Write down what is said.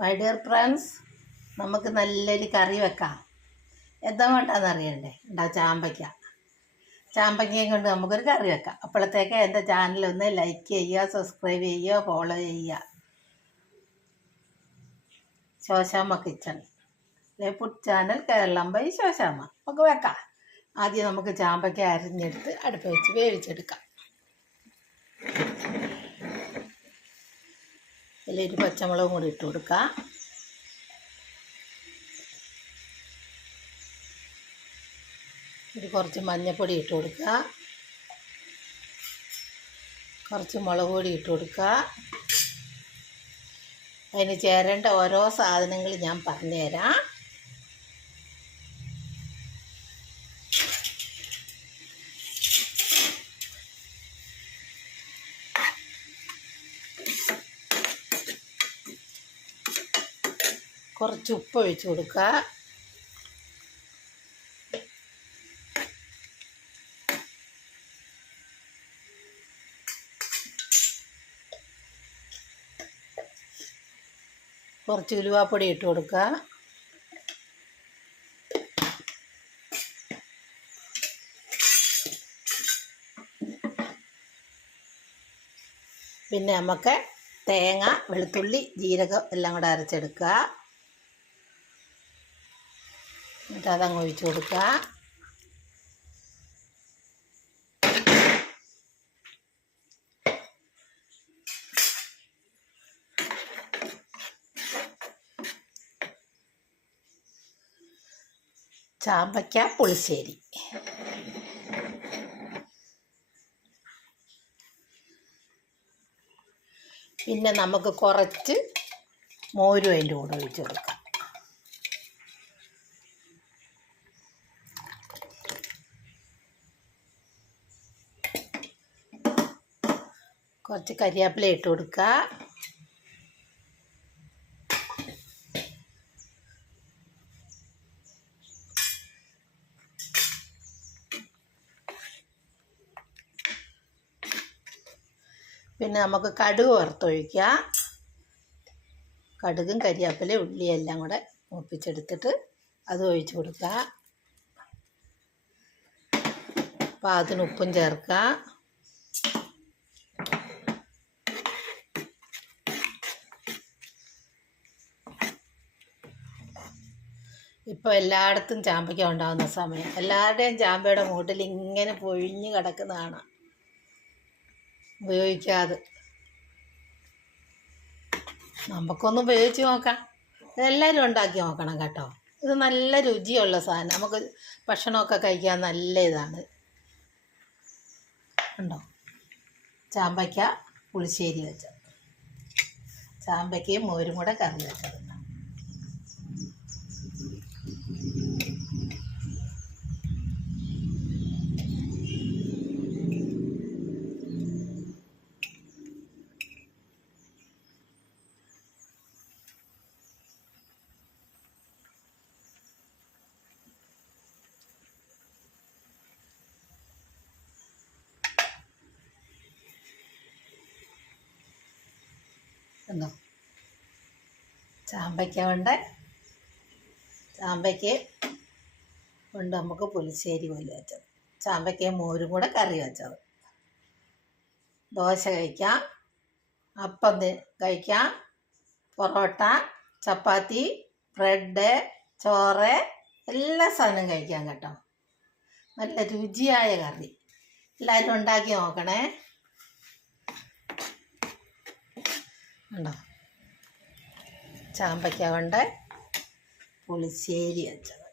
My dear friends, നമുക്ക് നല്ലൊരു കറി വെക്കാം. എന്താ വേണ്ടാന്ന് അറിയണ്ടേ? ചാമ്പയ്ക്കയും കൊണ്ട് നമുക്കൊരു കറി വെക്കാം. അപ്പോഴത്തേക്ക് എൻ്റെ ചാനലൊന്ന് ലൈക്ക് ചെയ്യുക, സബ്സ്ക്രൈബ് ചെയ്യുക, ഫോളോ ചെയ്യുക. Shoshamma kitchen food channel Keralam by Shoshamma. നമുക്ക് വെക്കാം. ആദ്യം നമുക്ക് ചാമ്പയ്ക്ക അരിഞ്ഞെടുത്ത് അടുപ്പ് വെച്ച് വേവിച്ചെടുക്കാം. ഇതിലൊരു പച്ചമുളകും കൂടി ഇട്ട് കൊടുക്കുക. കുറച്ച് മഞ്ഞൾപ്പൊടി ഇട്ട് കൊടുക്കുക. കുറച്ച് മുളക് പൊടി ഇട്ട് കൊടുക്കുക. അതിന് ചേരേണ്ട ഓരോ സാധനങ്ങൾ ഞാൻ പറഞ്ഞുതരാം. കുറച്ച് ഉപ്പ് ഒഴിച്ച് കൊടുക്കുക. കുറച്ച് ഉലുവാപ്പൊടി ഇട്ട് കൊടുക്കുക. പിന്നെ നമുക്ക് തേങ്ങ, വെളുത്തുള്ളി, ജീരകം എല്ലാം കൂടെ അരച്ചെടുക്കുക. എന്നിട്ട് അതങ്ങ് ഒഴിച്ച് കൊടുക്കുക. ചാമ്പയ്ക്ക പുളിശ്ശേരി. പിന്നെ നമുക്ക് കുറച്ച് മോരും അതിൻ്റെ കൂടെ ഒഴിച്ച് കൊടുക്കാം. കുറച്ച് കരിവേപ്പില ഇട്ട് കൊടുക്കുക. പിന്നെ നമുക്ക് കടുക് വറുത്തൊഴിക്കുക. കടുകും കരിവേപ്പിലയും ഉള്ളിയും എല്ലാം കൂടെ മൂപ്പിച്ചെടുത്തിട്ട് അത് ഒഴിച്ച് കൊടുക്കുക. പാകത്തിന് ഉപ്പും ചേർക്കുക. ഇപ്പോൾ എല്ലായിടത്തും ചാമ്പയ്ക്ക ഉണ്ടാകുന്ന സമയം. എല്ലാവരുടെയും ചാമ്പയുടെ മൂട്ടിൽ ഇങ്ങനെ പൊഴിഞ്ഞ് കിടക്കുന്നതാണ് ഉപയോഗിക്കാതെ. നമുക്കൊന്ന് ഉപയോഗിച്ച് നോക്കാം. ഇതെല്ലാവരും ഉണ്ടാക്കി നോക്കണം കേട്ടോ. ഇത് നല്ല രുചിയുള്ള സാധനം. നമുക്ക് ഭക്ഷണമൊക്കെ കഴിക്കാൻ നല്ല ഇതാണ്. ഉണ്ടോ? ചാമ്പയ്ക്ക പുളിശ്ശേരി വെച്ചത്, ചാമ്പയ്ക്കയും മോരും കൂടെ കറി വെച്ചത്. ഉണ്ടോ? ചാമ്പയ്ക്ക കൊണ്ട് നമുക്ക് പുളിശ്ശേരി പോലെ വെച്ചത്, ചാമ്പയ്ക്കയും മോരും കൂടെ കറി വെച്ചത്. ദോശ കഴിക്കാം, അപ്പം കഴിക്കാം, പൊറോട്ട, ചപ്പാത്തി, ബ്രെഡ്, ചോറ്, എല്ലാ സാധനവും കഴിക്കാം കേട്ടോ. നല്ല രുചിയായ കറി. എല്ലാവരും ഉണ്ടാക്കി നോക്കണേ. ഉണ്ടോ? ചാമ്പയ്ക്ക കൊണ്ട് പുളിശ്ശേരി വെച്ചത്.